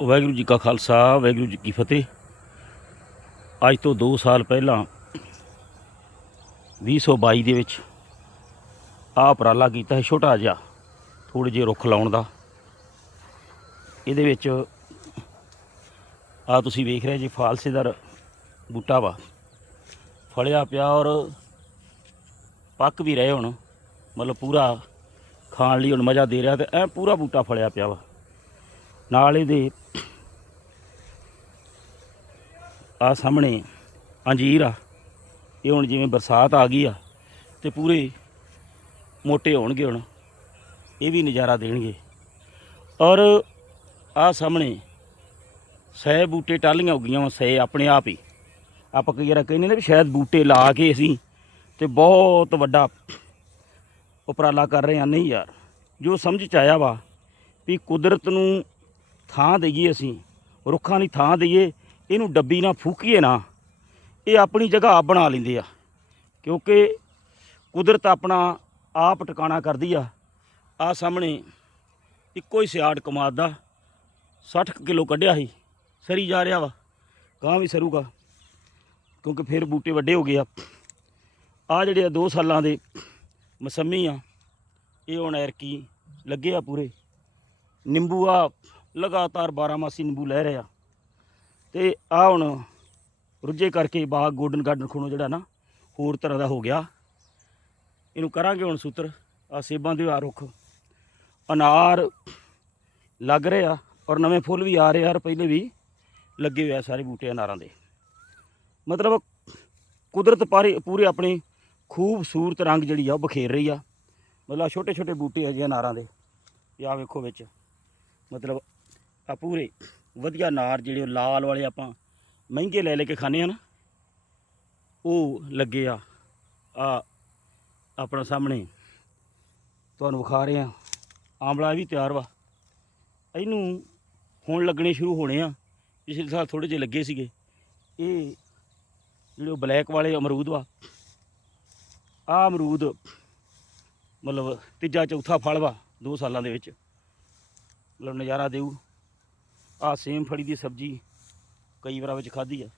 ਵਾਹਿਗੁਰੂ ਜੀ ਕਾ ਖਾਲਸਾ, ਵਾਹਿਗੁਰੂ ਜੀ ਕੀ ਫਤਿਹ। ਅੱਜ ਤੋਂ 2 ਸਾਲ ਪਹਿਲਾਂ 2022 ਦੇ ਵਿੱਚ ਆਹ ਉਪਰਾਲਾ ਕੀਤਾ ਹੈ ਛੋਟਾ ਜਿਹਾ ਥੋੜੇ ਜਿਹੇ ਰੁੱਖ ਲਾਉਣ ਦਾ। ਇਹਦੇ ਵਿੱਚ ਆ ਤੁਸੀਂ ਵੇਖ ਰਹੇ ਜੀ, ਫਾਲਸੇਦਾਰ ਬੂਟਾ ਵਾ। ਫਲਿਆ ਪਿਆ ਔਰ ਪੱਕ ਵੀ ਰਹੇ ਹੁਣ, ਮਤਲਬ ਪੂਰਾ ਖਾਣ ਲਈ ਹੁਣ ਮਜ਼ਾ ਦੇ ਰਿਹਾ ਤੇ ਐ ਪੂਰਾ ਬੂਟਾ ਫਲਿਆ ਪਿਆ ਵਾ। ਨਾਲ ਇਹਦੇ ਆ ਸਾਹਮਣੇ ਅੰਜੀਰ ਆ। ਇਹ ਹੁਣ ਜਿਵੇਂ ਬਰਸਾਤ ਆ ਗਈ ਆ ਤੇ ਪੂਰੇ ਮੋਟੇ ਹੋਣਗੇ ਹੁਣ। ਇਹ ਵੀ ਨਜ਼ਾਰਾ ਦੇਣਗੇ। ਔਰ ਆ ਸਾਹਮਣੇ ਸੈ ਬੂਟੇ ਟਾਲੀਆਂ ਉੱਗੀਆਂ ਵਾ, ਸੈ ਆਪਣੇ ਆਪ ਹੀ। ਆਪਾਂ ਕਈ ਵਾਰ ਕਹਿੰਦੇ ਨੇ ਵੀ ਸ਼ਾਇਦ ਬੂਟੇ ਲਾ ਕੇ ਅਸੀਂ ਤੇ ਬਹੁਤ ਵੱਡਾ ਉਪਰਾਲਾ ਕਰ ਰਹੇ ਹਾਂ। ਨਹੀਂ ਯਾਰ, ਜੋ ਸਮਝ ਚ ਆਇਆ ਵਾ ਵੀ ਕੁਦਰਤ ਨੂੰ ਥਾਂ ਦਈਏ ਅਸੀਂ, ਰੁੱਖਾਂ ਦੀ ਥਾਂ ਦਈਏ ਇਹਨੂੰ ਡੱਬੀ ਨਾ ਫੂਕੀਏ ਨਾ, ਇਹ ਆਪਣੀ ਜਗ੍ਹਾ ਆਪ ਬਣਾ ਲੈਂਦੇ ਆ। ਕਿਉਂਕਿ ਕੁਦਰਤ ਆਪਣਾ ਆਪ ਟਿਕਾਣਾ ਕਰਦੀ ਆ। ਆ ਸਾਹਮਣੇ ਇੱਕੋ ਹੀ ਸਿਆੜ ਕਮਾਦ ਦਾ 60 ਕਿਲੋ ਕੱਢਿਆ ਸੀ, ਸਰੀ ਜਾ ਰਿਹਾ ਵਾ ਗਾਂ ਵੀ ਸਰੂਗਾ। ਕਿਉਂਕਿ ਫਿਰ ਬੂਟੇ ਵੱਡੇ ਹੋ ਗਏ ਆ। ਆ ਜਿਹੜੇ ਆ 2 ਸਾਲਾਂ ਦੇ ਮਸੰਮੀ ਆ, ਇਹ ਹੁਣ ਐਰਕੀ ਲੱਗੇ ਆ ਪੂਰੇ। ਨਿੰਬੂ ਆ ਲਗਾਤਾਰ 12 ਮਾਸੀ ਨਿੰਬੂ ਲੈ ਰਿਹਾ ਤੇ ਆ ਹੁਣ ਰੁੱਝੇ ਕਰਕੇ ਬਾਗ ਗੋਲਡਨ ਗਾਰਡਨ ਖੁਣੋ ਜਿਹੜਾ ਨਾ, ਹੋਰ ਤਰ੍ਹਾਂ ਦਾ ਹੋ ਗਿਆ। ਇਹਨੂੰ ਕਰਾਂਗੇ ਹੁਣ ਸੂਤਰ। ਆ ਸੇਬਾਂ ਦੇ ਆ ਰੁੱਖ। ਅਨਾਰ ਲੱਗ ਰਹੇ ਆ, ਔਰ ਨਵੇਂ ਫੁੱਲ ਵੀ ਆ ਰਹੇ ਆ, ਔਰ ਪਹਿਲੇ ਵੀ ਲੱਗੇ ਹੋਏ ਆ ਸਾਰੇ ਬੂਟੇ ਅਨਾਰਾਂ ਦੇ। ਮਤਲਬ ਕੁਦਰਤ ਪਾਰੇ ਪੂਰੇ ਆਪਣੇ ਖੂਬਸੂਰਤ ਰੰਗ ਜਿਹੜੀ ਆ ਉਹ ਬਖੇਰ ਰਹੀ ਆ। ਮਤਲਬ ਛੋਟੇ ਛੋਟੇ ਬੂਟੇ ਆ ਜੀ ਅਨਾਰਾਂ ਦੇ। ਇਹ ਆ ਵੇਖੋ ਵਿੱਚ। ਮਤਲਬ ਆ ਪੂਰੇ ਵਧੀਆ ਨਾਰ ਜਿਹੜੇ ਉਹ ਲਾਲ ਵਾਲੇ ਆਪਾਂ ਮਹਿੰਗੇ ਲੈ ਲੈ ਕੇ ਖਾਂਦੇ ਆ ਨਾ, ਉਹ ਲੱਗੇ ਆ ਆ ਆਪਣਾ ਸਾਹਮਣੇ। ਤੁਹਾਨੂੰ ਵਿਖਾ ਰਹੇ ਆ ਆਮਲਾ ਵੀ ਤਿਆਰ ਵਾ। ਇਹਨੂੰ ਹੁਣ ਲੱਗਣੇ ਸ਼ੁਰੂ ਹੋਣੇ ਆ। ਪਿਛਲੇ ਸਾਲ ਥੋੜੇ ਜਿਹੇ ਲੱਗੇ ਸੀਗੇ। ਇਹ ਜਿਹੜੇ ਬਲੈਕ ਵਾਲੇ ਅਮਰੂਦ ਵਾ। ਆ ਅਮਰੂਦ ਮਤਲਬ ਤੀਜਾ ਚੌਥਾ ਫਲ ਵਾ 2 ਸਾਲਾਂ ਦੇ ਵਿੱਚ। ਮਤਲਬ ਨਜ਼ਾਰਾ ਦੇਊ। ਆ ਸੇਮ ਫੜੀ ਦੀ ਸਬਜ਼ੀ ਕਈ ਵਾਰਾਂ ਵਿੱਚ ਖਾਧੀ ਆ।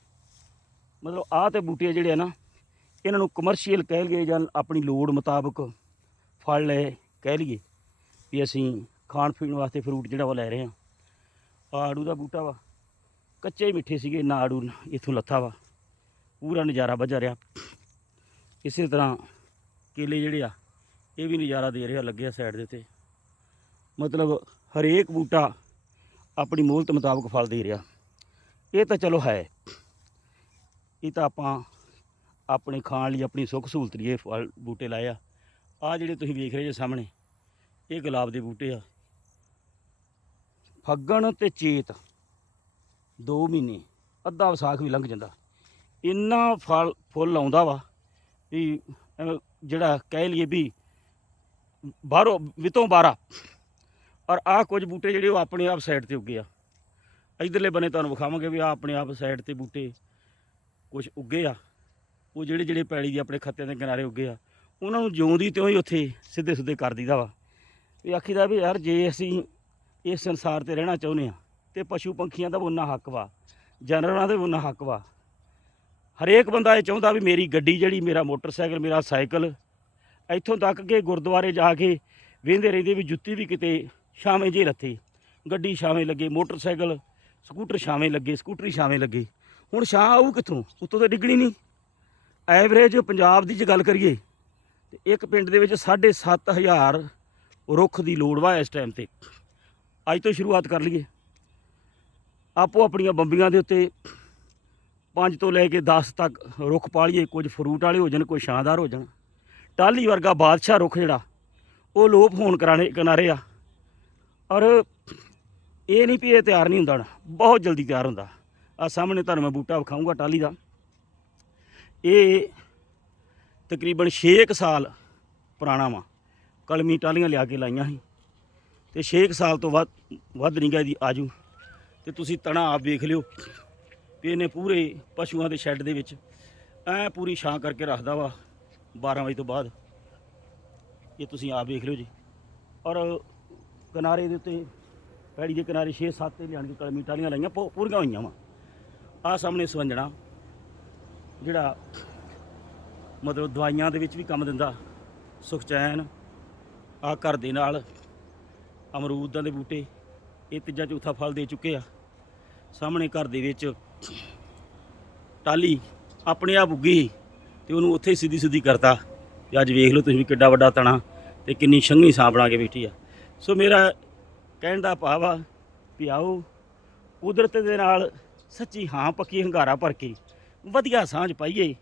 ਮਤਲਬ ਆ ਤੇ ਬੂਟੇ ਜਿਹੜੇ ਆ ਨਾ, ਇਹਨਾਂ ਨੂੰ ਕਮਰਸ਼ੀਅਲ ਕਹਿ ਲਈਏ ਜਾਂ ਆਪਣੀ ਲੋੜ ਮੁਤਾਬਕ ਫਲ ਲੈ ਕਹਿ ਲਈਏ ਵੀ ਅਸੀਂ ਖਾਣ ਪੀਣ ਵਾਸਤੇ ਫਰੂਟ ਜਿਹੜਾ ਉਹ ਲੈ ਰਹੇ ਆ ਆ ਆੜੂ ਦਾ ਬੂਟਾ ਵਾ, ਕੱਚੇ ਮਿੱਠੇ ਸੀਗੇ ਨਾ ਆੜੂ ਇਥੋਂ ਲੱਥਾ ਵਾ, ਪੂਰਾ ਨਜ਼ਾਰਾ ਵੱਜਾ ਰਿਹਾ। ਇਸੇ ਤਰ੍ਹਾਂ ਕੇਲੇ ਜਿਹੜੇ ਆ, ਇਹ ਵੀ ਨਜ਼ਾਰਾ ਦੇ ਰਿਹਾ, ਲੱਗਿਆ ਸਾਈਡ ਦੇ ਉੱਤੇ। ਮਤਲਬ ਹਰੇਕ ਬੂਟਾ ਆਪਣੀ ਮੋਹਲਤ ਮੁਤਾਬਕ ਫਲ ਦੇ ਰਿਹਾ। ਇਹ ਤਾਂ ਚਲੋ ਹੈ। ਇਹ ਤਾਂ ਆਪਾਂ ਆਪਣੇ ਖਾਣ ਲਈ ਆਪਣੀ ਸੁੱਖ ਸਹੂਲਤ ਲਈ ਇਹ ਫਲ ਬੂਟੇ ਲਾਏ ਆ। ਆ ਜਿਹੜੇ ਤੁਸੀਂ ਵੇਖ ਰਹੇ ਜੇ ਸਾਹਮਣੇ, ਇਹ ਗੁਲਾਬ ਦੇ ਬੂਟੇ ਆ। ਫੱਗਣ ਤੇ ਚੇਤ 2 ਮਹੀਨੇ, ਅੱਧਾ ਵਿਸਾਖ ਵੀ ਲੰਘ ਜਾਂਦਾ। ਇੰਨਾ ਫਲ, ਫੁੱਲ ਆਉਂਦਾ ਵਾ ਵੀ ਜਿਹੜਾ ਕਹਿ ਲਈਏ ਵੀ ਬਾਹਰੋਂ ਵਿਤੋਂ ਬਾਰਾ ਔਰ ਆਹ ਕੁਝ ਬੂਟੇ ਜਿਹੜੇ ਉਹ ਆਪਣੇ ਆਪ ਸਾਈਡ ਤੇ ਉੱਗੇ ਆ। ਇਧਰਲੇ ਬੰਨੇ ਤੁਹਾਨੂੰ ਵਿਖਾਵਾਂਗੇ ਵੀ ਆ ਆਪਣੇ ਆਪ ਸਾਈਡ ਤੇ ਬੂਟੇ ਕੁਝ ਉੱਗੇ ਆ। ਉਹ ਜਿਹੜੇ ਜਿਹੜੇ ਪੈਲੀ ਦੇ ਆਪਣੇ ਖੱਤਿਆਂ ਦੇ ਕਿਨਾਰੇ ਉੱਗੇ ਆ। ਉਹਨਾਂ ਨੂੰ ਜਿਉਂਦੀ ਤਿਉਂ ਹੀ ਉੱਥੇ ਸਿੱਧੇ ਸਿੱਧੇ ਕਰ ਦਈਦਾ ਵਾ। ਵੀ ਆਖੀਦਾ ਵੀ ਯਾਰ ਜੇ ਅਸੀਂ ਇਸ ਸੰਸਾਰ ਤੇ ਰਹਿਣਾ ਚਾਹੁੰਦੇ ਆ, ਤੇ ਪਸ਼ੂ ਪੰਖੀਆਂ ਦਾ ਵੀ ਉਨਾ ਹੱਕ ਵਾ, ਜਾਨਵਰਾਂ ਦਾ ਵੀ ਉਨਾ ਹੱਕ ਵਾ। ਹਰੇਕ ਬੰਦਾ ਇਹ ਚਾਹੁੰਦਾ ਵੀ ਮੇਰੀ ਗੱਡੀ ਜਿਹੜੀ, ਮੇਰਾ ਮੋਟਰਸਾਈਕਲ, ਮੇਰਾ ਸਾਈਕਲ, ਇੱਥੋਂ ਤੱਕ ਕਿ ਗੁਰਦੁਆਰੇ ਜਾ ਕੇ ਵੇਂਦੇ ਰਹਿੰਦੇ ਵੀ ਜੁੱਤੀ ਵੀ ਕਿਤੇ ਛਾਵੇਂ ਜੇ ਰੱਥੇ। ਗੱਡੀ ਛਾਵੇਂ ਲੱਗੇ, ਮੋਟਰਸਾਈਕਲ, ਸਕੂਟਰ ਛਾਵੇਂ ਲੱਗੇ, ਸਕੂਟਰੀ ਛਾਵੇਂ ਲੱਗੇ। ਹੁਣ ਛਾਂ ਆਊ ਕਿੱਥੋਂ? ਉੱਤੋਂ ਤਾਂ ਡਿੱਗਣੀ ਨਹੀਂ। ਐਵਰੇਜ ਪੰਜਾਬ ਦੀ ਜੇ ਗੱਲ ਕਰੀਏ, ਤੇ ਇੱਕ ਪਿੰਡ ਦੇ ਵਿੱਚ 7500 ਰੁੱਖ ਦੀ ਲੋੜ ਵਾ ਇਸ ਟਾਈਮ ਤੇ। ਅੱਜ ਤੋਂ ਸ਼ੁਰੂਆਤ ਕਰ ਲਈਏ। ਆਪੋ ਆਪਣੀਆਂ ਬੰਬੀਆਂ ਦੇ ਉੱਤੇ 5 ਤੋਂ ਲੈ ਕੇ 10 ਤੱਕ ਰੁੱਖ ਪਾਲੀਏ। ਕੁਝ ਫਰੂਟ ਵਾਲੇ ਹੋ ਜਾਣ ਕੋਈ ਸ਼ਾਨਦਾਰ ਹੋ ਜਾਣ। ਟਾਲੀ ਵਰਗਾ ਬਾਦਸ਼ਾਹ ਰੁੱਖ ਜਿਹੜਾ, ਉਹ ਲੋਪ ਹੋਣ ਕਰਾਣੇ ਕਿਨਾਰੇ ਆ। ਔਰ ਇਹ ਨਹੀਂ ਵੀ ਇਹ ਤਿਆਰ ਨਹੀਂ ਹੁੰਦਾ ਬਹੁਤ ਜਲਦੀ ਤਿਆਰ ਹੁੰਦਾ। ਆ ਸਾਹਮਣੇ ਤੁਹਾਨੂੰ ਮੈਂ ਬੂਟਾ ਵਿਖਾਊਂਗਾ ਟਾਲੀ ਦਾ। ਇਹ ਤਕਰੀਬਨ 6 ਸਾਲ ਪੁਰਾਣਾ ਵਾ। ਕਲਮੀ ਟਾਲੀਆਂ ਲਿਆ ਕੇ ਲਾਈਆਂ ਸੀ। ਤੇ 6 ਸਾਲ ਤੋਂ ਵੱਧ ਵੱਧ ਨਹੀਂ ਗਾ ਇਹਦੀ ਆਜੂ ਤੇ ਤੁਸੀਂ ਤਣਾ ਆਪ ਵੇਖ ਲਿਓ ਵੀ ਇਹਨੇ ਪੂਰੇ ਪਸ਼ੂਆਂ ਦੇ ਸ਼ੈੱਡ ਦੇ ਵਿੱਚ ਐ ਪੂਰੀ ਛਾਂ ਕਰਕੇ ਰੱਖਦਾ ਵਾ 12 ਵਜੇ ਤੋਂ ਬਾਅਦ। ਇਹ ਤੁਸੀਂ ਆਪ ਵੇਖ ਲਿਓ ਜੀ। ਔਰ ਕਿਨਾਰੇ ਦੇ ਉੱਤੇ ਪੈੜੀ ਦੇ ਕਿਨਾਰੇ 6-7 ਤੇ ਲਿਆਣ ਕੇ ਕਲਮੀ ਟਾਲੀਆਂ ਲਾਈਆਂ, ਪੂ- ਪੂਰੀਆਂ ਹੋਈਆਂ ਵਾ। ਆ ਸਾਹਮਣੇ ਸਵੰਜਣਾ, ਜਿਹੜਾ ਮਤਲਬ ਦਵਾਈਆਂ ਦੇ ਵਿੱਚ ਵੀ ਕੰਮ ਦਿੰਦਾ ਸੁਖਚੈਨ ਆ ਘਰ ਦੇ ਨਾਲ ਅਮਰੂਦਾਂ ਦੇ ਬੂਟੇ, ਇਹ ਤੀਜਾ ਚੌਥਾ ਫਲ ਦੇ ਚੁੱਕੇ ਆ। ਸਾਹਮਣੇ ਘਰ ਦੇ ਵਿੱਚ ਟਾਲੀ ਆਪਣੇ ਆਪ ਉੱਗੀ ਸੀ ਤੇ ਉਹਨੂੰ ਉੱਥੇ ਸਿੱਧੀ ਸਿੱਧੀ ਕਰਤਾ। ਤੇ ਅੱਜ ਵੇਖ ਲਓ ਤੁਸੀਂ ਵੀ ਕਿੱਡਾ ਵੱਡਾ ਤਣਾ ਤੇ ਕਿੰਨੀ ਸੰਘਣੀ ਸਾਂ ਬਣਾ ਕੇ ਬੈਠੀ ਆ। ਸੋ ਮੇਰਾ ਕਹਿਣ ਦਾ ਭਾਵ ਆ ਵੀ ਆਓ, ਕੁਦਰਤ ਦੇ ਨਾਲ ਸੱਚੀ ਹਾਂ ਪੱਕੀ ਹੰਗਾਰਾ ਭਰ ਕੇ ਵਧੀਆ ਸਾਂਝ ਪਾਈਏ,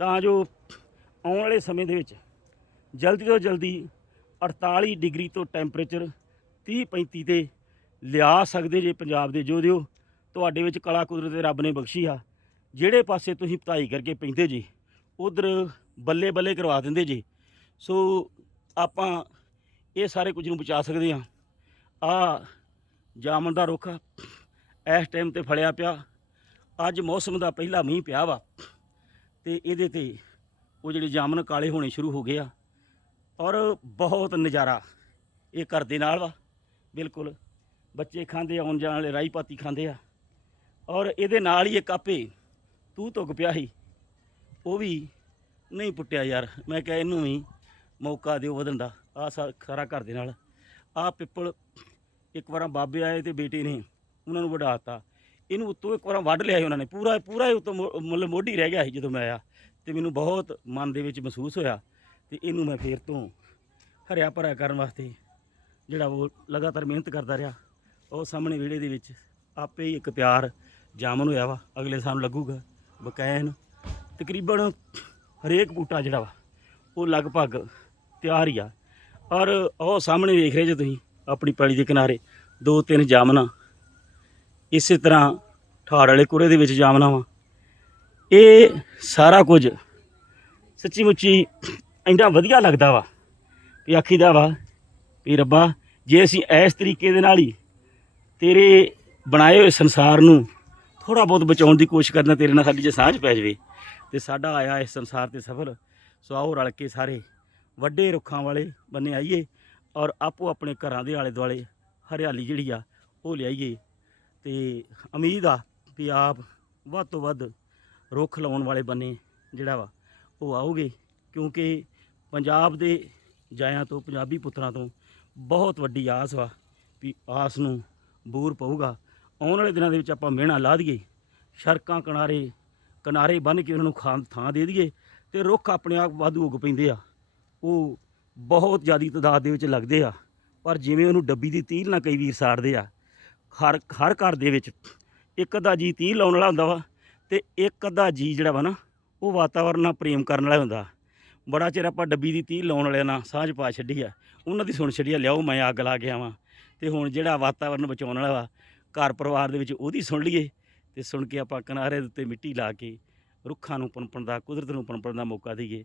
ਤਾਂ ਜੋ ਆਉਣ ਵਾਲੇ ਸਮੇਂ ਦੇ ਵਿੱਚ ਜਲਦੀ ਤੋਂ ਜਲਦੀ 48 ਡਿਗਰੀ ਤੋਂ ਟੈਂਪਰੇਚਰ 30 35 ਤੇ ਲਿਆ ਸਕਦੇ ਜੇ ਪੰਜਾਬ ਦੇ ਯੋਧਿਓ, ਤੁਹਾਡੇ ਵਿੱਚ ਕਲਾ ਕੁਦਰਤ ਦੇ ਰੱਬ ਨੇ ਬਖਸ਼ੀ ਆ। ਜਿਹੜੇ ਪਾਸੇ ਤੁਸੀਂ ਪਤਾਈ ਕਰਕੇ ਪੈਂਦੇ ਜੀ, ਉਧਰ ਬੱਲੇ ਬੱਲੇ ਕਰਵਾ ਦਿੰਦੇ ਜੀ। ਸੋ ਆਪਾਂ ਇਹ ਸਾਰੇ ਕੁਝ ਨੂੰ ਬਚਾ ਸਕਦੇ ਆ ਆ ਜਾਮਨ ਦਾ ਰੁੱਖ ਇਸ ਟਾਈਮ ਤੇ ਫੜਿਆ ਪਿਆ। ਅੱਜ ਮੌਸਮ ਦਾ ਪਹਿਲਾ ਮੀਂਹ ਪਿਆ ਵਾ ਤੇ ਇਹਦੇ ਤੇ ਉਹ ਜਿਹੜੇ ਜਾਮਨ ਕਾਲੇ ਹੋਣੇ ਸ਼ੁਰੂ ਹੋ ਗਏ ਆ ਔਰ ਬਹੁਤ ਨਜ਼ਾਰਾ ਇਹ ਘਰ ਦੇ ਨਾਲ ਵਾ, ਬਿਲਕੁਲ। ਬੱਚੇ ਖਾਂਦੇ ਆਉਣ ਜਾਣ ਵਾਲੇ ਰਾਈ ਪਾਤੀ ਖਾਂਦੇ ਆ। ਔਰ ਇਹਦੇ ਨਾਲ ਹੀ ਇੱਕ ਆਪੇ ਤੂੰ ਧੁੱਗ ਪਿਆ ਸੀ। ਉਹ ਵੀ ਨਹੀਂ ਪੁੱਟਿਆ ਯਾਰ, ਮੈਂ ਕਿਹਾ ਇਹਨੂੰ ਵੀ ਮੌਕਾ ਦਿਓ ਵਧਣ ਦਾ। ਆ ਸਾਰਾ ਘਰ ਦੇ ਨਾਲ। ਆ ਪਿੱਪਲ ਇੱਕ ਵਾਰਾਂ ਬਾਬੇ ਆਏ ਤੇ ਬੇਟੇ ਨੇ ਉਹਨਾਂ ਨੂੰ ਵਢਾਤਾ ਇਹਨੂੰ ਉੱਤੋਂ ਇੱਕ ਵਾਰਾਂ ਵੱਢ ਲਿਆ ਸੀ ਉਹਨਾਂ ਨੇ। ਪੂਰਾ ਪੂਰਾ ਹੀ ਉੱਤੋਂ ਮੋ- ਮੁੱਲ ਮੋਢੀ ਰਹਿ ਗਿਆ ਸੀ ਜਦੋਂ ਮੈਂ ਆਇਆ। ਤੇ ਮੈਨੂੰ ਬਹੁਤ ਮਨ ਦੇ ਵਿੱਚ ਮਹਿਸੂਸ ਹੋਇਆ ਤੇ ਇਹਨੂੰ ਮੈਂ ਫੇਰ ਤੋਂ ਹਰਿਆ ਭਰਿਆ ਕਰਨ ਵਾਸਤੇ ਜਿਹੜਾ ਉਹ ਲਗਾਤਾਰ ਮਿਹਨਤ ਕਰਦਾ ਰਿਹਾ, ਉਹ ਸਾਹਮਣੇ ਵਿਹੜੇ ਦੇ ਵਿੱਚ ਆਪੇ ਹੀ ਇੱਕ ਤਿਆਰ ਜਾਮਨ ਹੋਇਆ ਵਾ। ਅਗਲੇ ਸਾਲ ਲੱਗੂਗਾ, ਬਕੈਨ। ਤਕਰੀਬਨ ਹਰੇਕ ਬੂਟਾ ਜਿਹੜਾ ਵਾ, ਉਹ ਲਗਭਗ ਤਿਆਰ ਹੀ ਆ। ਔਰ ਉਹ ਸਾਹਮਣੇ ਵੇਖ ਰਹੇ ਜੇ ਤੁਸੀਂ, ਆਪਣੀ ਪੈਲੀ ਦੇ ਕਿਨਾਰੇ, ਦੋ ਤਿੰਨ ਜਾਮਨਾ ਇਸੇ ਤਰ੍ਹਾਂ ਠਾੜ ਵਾਲੇ ਕੁਰੇ ਦੇ ਵਿੱਚ ਜਾਮਨਾ ਵਾ। ਇਹ ਸਾਰਾ ਕੁਝ ਸੱਚੀ ਮੁੱਚੀ ਇੰਨਾ ਵਧੀਆ ਲੱਗਦਾ ਵਾ ਵੀ ਆਖੀਦਾ ਵਾ ਵੀ ਰੱਬਾ, ਜੇ ਅਸੀਂ ਇਸ ਤਰੀਕੇ ਦੇ ਨਾਲ ਹੀ ਤੇਰੇ ਬਣਾਏ ਹੋਏ ਸੰਸਾਰ ਨੂੰ ਥੋੜਾ ਬਹੁਤ ਬਚਾਉਣ ਦੀ ਕੋਸ਼ਿਸ਼ ਕਰਨਾ, ਤੇਰੇ ਨਾਲ ਸਾਡੀ ਜੇ ਸਾਂਝ ਪੈ ਜਾਵੇ ਤੇ ਸਾਡਾ ਆਇਆ ਇਸ ਸੰਸਾਰ ਤੇ ਸਫਲ। ਸੋ ਆਓ ਰਲ ਕੇ ਸਾਰੇ ਵੱਡੇ ਰੁੱਖਾਂ ਵਾਲੇ ਬੰਨੇ ਆਈਏ ਔਰ ਆਪੋ ਆਪਣੇ ਘਰਾਂ ਦੇ ਆਲੇ ਦੁਆਲੇ ਹਰਿਆਲੀ ਜਿਹੜੀ ਆ ਉਹ ਲਿਆਈਏ। ਤੇ ਉਮੀਦ ਆ ਵੀ ਆਪ ਵੱਧ ਤੋਂ ਵੱਧ ਰੁੱਖ ਲਾਉਣ ਵਾਲੇ ਬੰਨੇ ਜਿਹੜਾ ਵਾ ਉਹ ਆਓਗੇ ਕਿਉਂਕਿ ਪੰਜਾਬ ਦੇ ਜਾਇਆਂ ਤੋਂ, ਪੰਜਾਬੀ ਪੁੱਤਰਾਂ ਤੋਂ ਬਹੁਤ ਵੱਡੀ ਆਸ ਵਾ ਵੀ ਆਸ ਨੂੰ ਬੂਰ ਪਊਗਾ। ਆਉਣ ਵਾਲੇ ਦਿਨਾਂ ਦੇ ਵਿੱਚ ਆਪਾਂ ਮਿਹਣਾ ਲਾ ਦਈਏ, ਸੜਕਾਂ ਕਿਨਾਰੇ ਕਿਨਾਰੇ ਬੰਨ੍ਹ ਕੇ ਉਹਨਾਂ ਨੂੰ ਖਾਂ ਥਾਂ ਦੇ ਦਈਏ ਤੇ ਰੁੱਖ ਆਪਣੇ ਆਪ ਵਾਧੂ ਉੱਗ ਪੈਂਦੇ ਆ। ਉਹ ਬਹੁਤ ਜ਼ਿਆਦੀ ਤਾਦਾਦ ਦੇ ਵਿੱਚ ਲੱਗਦੇ ਆ। ਪਰ ਜਿਵੇਂ ਉਹਨੂੰ ਡੱਬੀ ਦੀ ਤੀਲ ਨਾਲ ਕਈ ਵੀਰ ਸਾੜਦੇ ਆ, ਹਰ ਹਰ ਘਰ ਦੇ ਵਿੱਚ ਇੱਕ ਅੱਧਾ ਜੀ ਤੀਲ ਲਾਉਣ ਵਾਲਾ ਹੁੰਦਾ ਵਾ ਤੇ ਇੱਕ ਅੱਧਾ ਜੀ ਜਿਹੜਾ ਵਾ ਨਾ, ਉਹ ਵਾਤਾਵਰਨ ਨਾਲ ਪ੍ਰੇਮ ਕਰਨ ਵਾਲਾ ਹੁੰਦਾ। ਬੜਾ ਚਿਰ ਆਪਾਂ ਡੱਬੀ ਦੀ ਤੀਲ ਲਾਉਣ ਵਾਲਿਆਂ ਨਾਲ ਸਾਂਝ ਪਾ ਛੱਡੀ ਆ, ਉਹਨਾਂ ਦੀ ਸੁਣ ਛੱਡੀ ਆ, ਲਿਆਓ ਮੈਂ ਅੱਗ ਲਾ ਗਿਆ ਵਾਂ ਤੇ ਹੁਣ ਜਿਹੜਾ ਵਾਤਾਵਰਨ ਬਚਾਉਣ ਵਾਲਾ ਵਾ, ਘਰ ਪਰਿਵਾਰ ਦੇ ਵਿੱਚ ਉਹਦੀ ਸੁਣ ਲਈਏ ਤੇ ਸੁਣ ਕੇ ਆਪਾਂ ਕਿਨਾਰੇ ਦੇ ਉੱਤੇ ਮਿੱਟੀ ਲਾ ਕੇ ਰੁੱਖਾਂ ਨੂੰ ਪਨਪਣ ਦਾ, ਕੁਦਰਤ ਨੂੰ ਪਨਪਣ ਦਾ ਮੌਕਾ ਦਈਏ।